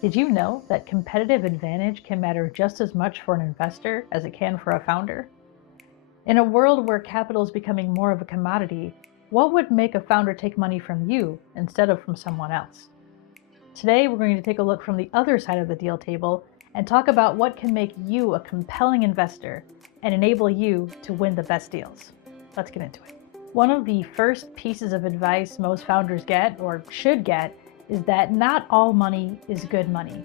Did you know that competitive advantage can matter just as much for an investor as it can for a founder? In a world where capital is becoming more of a commodity, what would make a founder take money from you instead of from someone else? Today, we're going to take a look from the other side of the deal table and talk about what can make you a compelling investor and enable you to win the best deals. Let's get into it. One of the first pieces of advice most founders get, or should get, is that not all money is good money.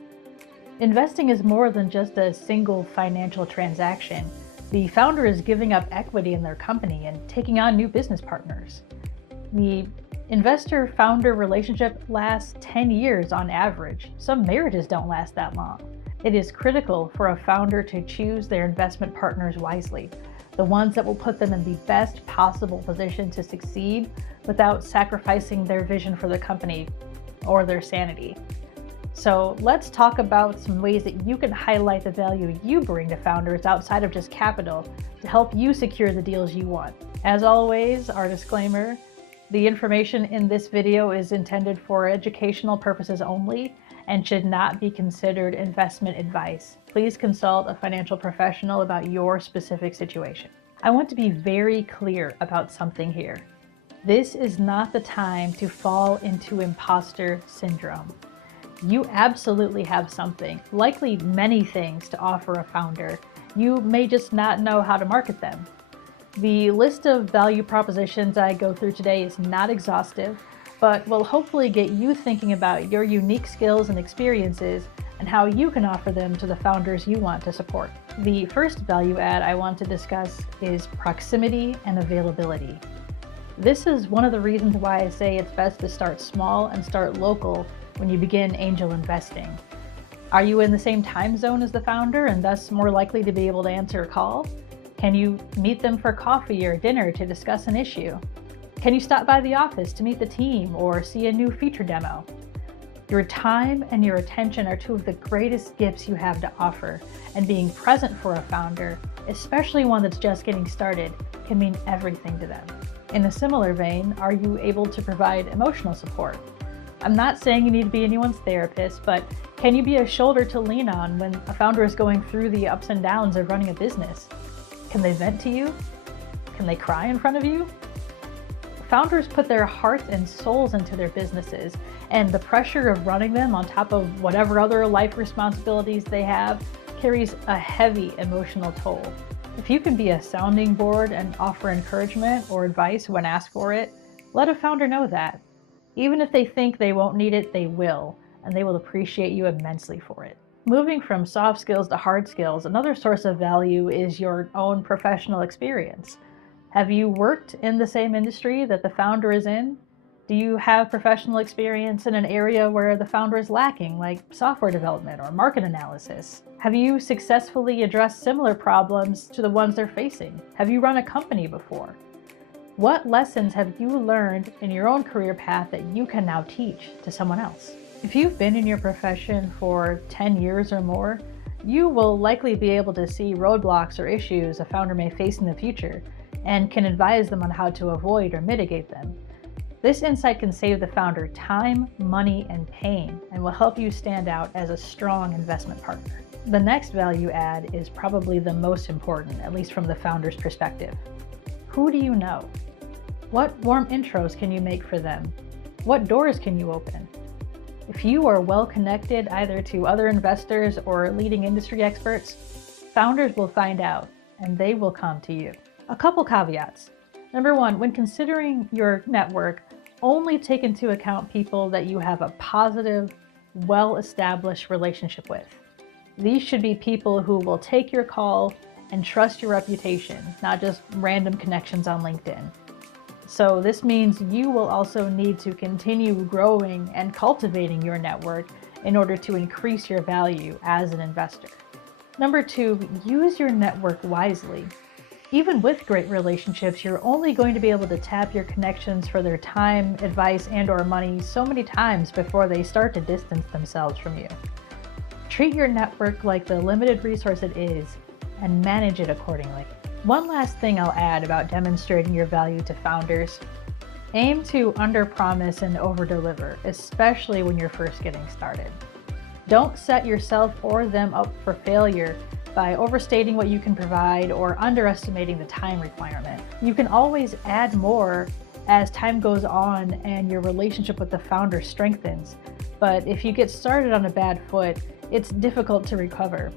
Investing is more than just a single financial transaction. The founder is giving up equity in their company and taking on new business partners. The investor-founder relationship lasts 10 years on average. Some marriages don't last that long. It is critical for a founder to choose their investment partners wisely, the ones that will put them in the best possible position to succeed without sacrificing their vision for the company or their sanity. So let's talk about some ways that you can highlight the value you bring to founders outside of just capital to help you secure the deals you want. As always, our disclaimer, the information in this video is intended for educational purposes only and should not be considered investment advice. Please consult a financial professional about your specific situation. I want to be very clear about something here. This is not the time to fall into imposter syndrome. You absolutely have something, likely many things, to offer a founder. You may just not know how to market them. The list of value propositions I go through today is not exhaustive, but will hopefully get you thinking about your unique skills and experiences and how you can offer them to the founders you want to support. The first value add I want to discuss is proximity and availability. This is one of the reasons why I say it's best to start small and start local when you begin angel investing. Are you in the same time zone as the founder and thus more likely to be able to answer a call? Can you meet them for coffee or dinner to discuss an issue? Can you stop by the office to meet the team or see a new feature demo? Your time and your attention are two of the greatest gifts you have to offer, and being present for a founder, especially one that's just getting started, can mean everything to them. In a similar vein, are you able to provide emotional support? I'm not saying you need to be anyone's therapist, but can you be a shoulder to lean on when a founder is going through the ups and downs of running a business? Can they vent to you? Can they cry in front of you? Founders put their hearts and souls into their businesses, and the pressure of running them on top of whatever other life responsibilities they have carries a heavy emotional toll. If you can be a sounding board and offer encouragement or advice when asked for it, let a founder know that. Even if they think they won't need it, they will, and they will appreciate you immensely for it. Moving from soft skills to hard skills, another source of value is your own professional experience. Have you worked in the same industry that the founder is in? Do you have professional experience in an area where the founder is lacking, like software development or market analysis? Have you successfully addressed similar problems to the ones they're facing? Have you run a company before? What lessons have you learned in your own career path that you can now teach to someone else? If you've been in your profession for 10 years or more, you will likely be able to see roadblocks or issues a founder may face in the future and can advise them on how to avoid or mitigate them. This insight can save the founder time, money, and pain, and will help you stand out as a strong investment partner. The next value add is probably the most important, at least from the founder's perspective. Who do you know? What warm intros can you make for them? What doors can you open? If you are well connected either to other investors or leading industry experts, founders will find out and they will come to you. A couple caveats. Number one, when considering your network, only take into account people that you have a positive, well-established relationship with. These should be people who will take your call and trust your reputation, not just random connections on LinkedIn. So this means you will also need to continue growing and cultivating your network in order to increase your value as an investor. Number two, use your network wisely. Even with great relationships, you're only going to be able to tap your connections for their time, advice, and/or money so many times before they start to distance themselves from you. Treat your network like the limited resource it is and manage it accordingly. One last thing I'll add about demonstrating your value to founders. Aim to under-promise and over-deliver, especially when you're first getting started. Don't set yourself or them up for failure by overstating what you can provide or underestimating the time requirement. You can always add more as time goes on and your relationship with the founder strengthens. But if you get started on a bad foot, it's difficult to recover.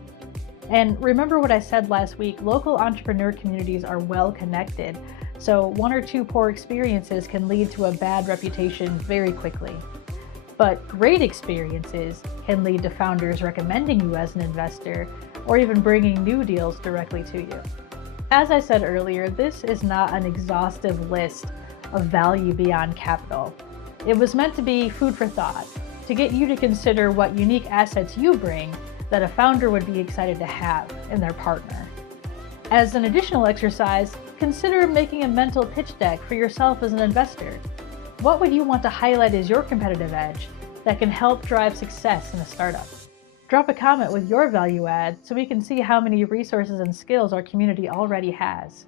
And remember what I said last week, local entrepreneur communities are well connected, so one or two poor experiences can lead to a bad reputation very quickly. But great experiences can lead to founders recommending you as an investor or even bringing new deals directly to you. As I said earlier, this is not an exhaustive list of value beyond capital. It was meant to be food for thought, to get you to consider what unique assets you bring that a founder would be excited to have in their partner. As an additional exercise, consider making a mental pitch deck for yourself as an investor. What would you want to highlight as your competitive edge that can help drive success in a startup? Drop a comment with your value add so we can see how many resources and skills our community already has.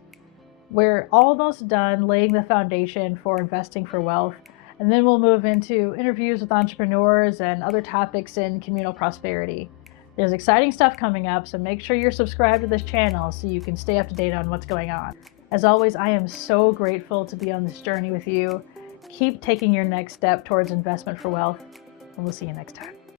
We're almost done laying the foundation for investing for wealth, and then we'll move into interviews with entrepreneurs and other topics in communal prosperity. There's exciting stuff coming up, so make sure you're subscribed to this channel so you can stay up to date on what's going on. As always, I am so grateful to be on this journey with you. Keep taking your next step towards investment for wealth, and we'll see you next time.